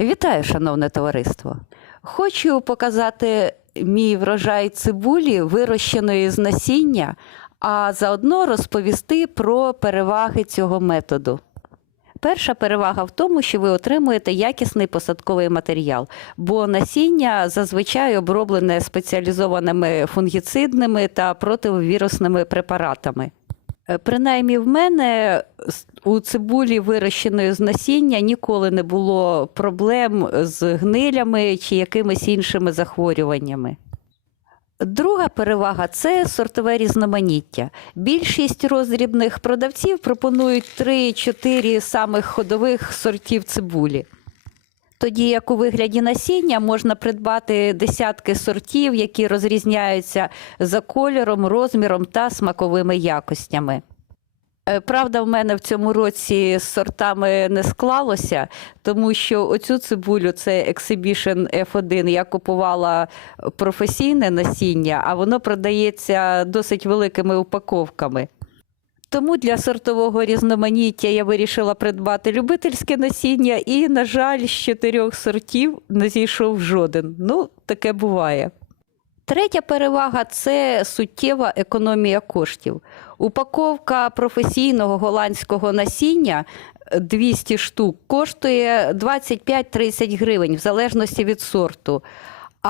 Вітаю, шановне товариство! Хочу показати мій врожай цибулі, вирощеної з насіння, а заодно розповісти про переваги цього методу. Перша перевага в тому, що ви отримуєте якісний посадковий матеріал, бо насіння зазвичай оброблене спеціалізованими фунгіцидними та противовірусними препаратами. Е, Принаймні, в мене у цибулі, вирощеної з насіння, ніколи не було проблем з гнилями чи якимись іншими захворюваннями. Друга перевага це сортове різноманіття. Більшість роздрібних продавців пропонують 3-4 самих ходових сортів цибулі. Тоді як у вигляді насіння можна придбати десятки сортів, які розрізняються за кольором, розміром та смаковими якостями. Е, Правда, в мене в цьому році з сортами не склалося, тому що оцю цибулю, це Exhibition F1, я купувала професійне насіння, а воно продається досить великими упаковками. Тому для сортового різноманіття я вирішила придбати любительське насіння, і, на жаль, з чотирьох сортів не зійшов жоден. Ну, таке буває. Третя перевага це суттєва економія коштів. Упаковка професійного голландського насіння е, 200 штук коштує 25-30 гривень в залежності від сорту.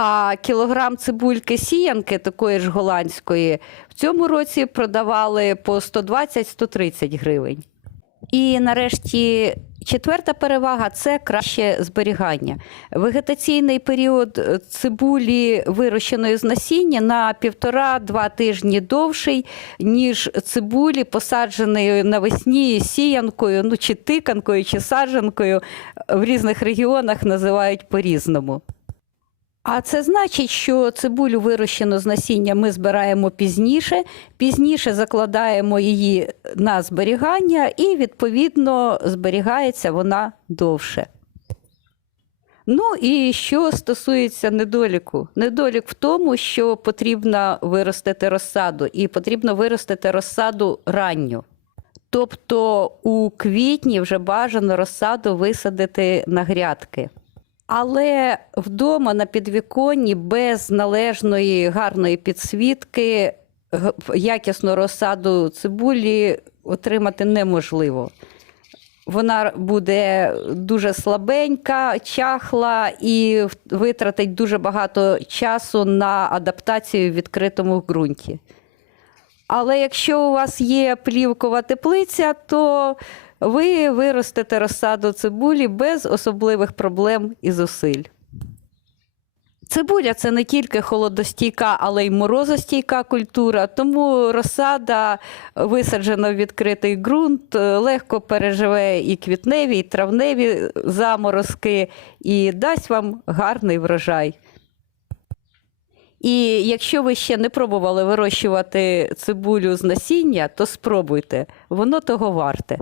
А кілограм цибульки сіянки, такої ж голландської, в цьому році продавали по 120-130 гривень. І нарешті четверта перевага це краще зберігання. Вегетаційний період цибулі, вирощеної з насіння, на півтора-два тижні довший, ніж цибулі, посадженої навесні сіянкою, ну чи тиканкою, чи саджанкою. В різних регіонах називають по-різному. А це значить, що цибулю вирощену з насіння ми збираємо пізніше, пізніше закладаємо її на зберігання, і, відповідно, зберігається вона довше. Ну і що стосується недоліку, недолік в тому, що потрібно виростити розсаду, і потрібно виростити розсаду ранню. Тобто у квітні вже бажано розсаду висадити на грядки. Але вдома на підвіконні без належної гарної підсвітки якісну розсаду цибулі отримати неможливо. Вона буде дуже слабенька, чахла і витратить дуже багато часу на адаптацію в відкритому ґрунті. Але якщо у вас є плівкова теплиця, то ви виростете розсаду цибулі без особливих проблем і зусиль. Цибуля це не тільки холодостійка, але й морозостійка культура, тому розсада, висаджена в відкритий ґрунт, легко переживе і квітневі, і травневі заморозки, і дасть вам гарний врожай. І якщо ви ще не пробували вирощувати цибулю з насіння, то спробуйте, воно того варте.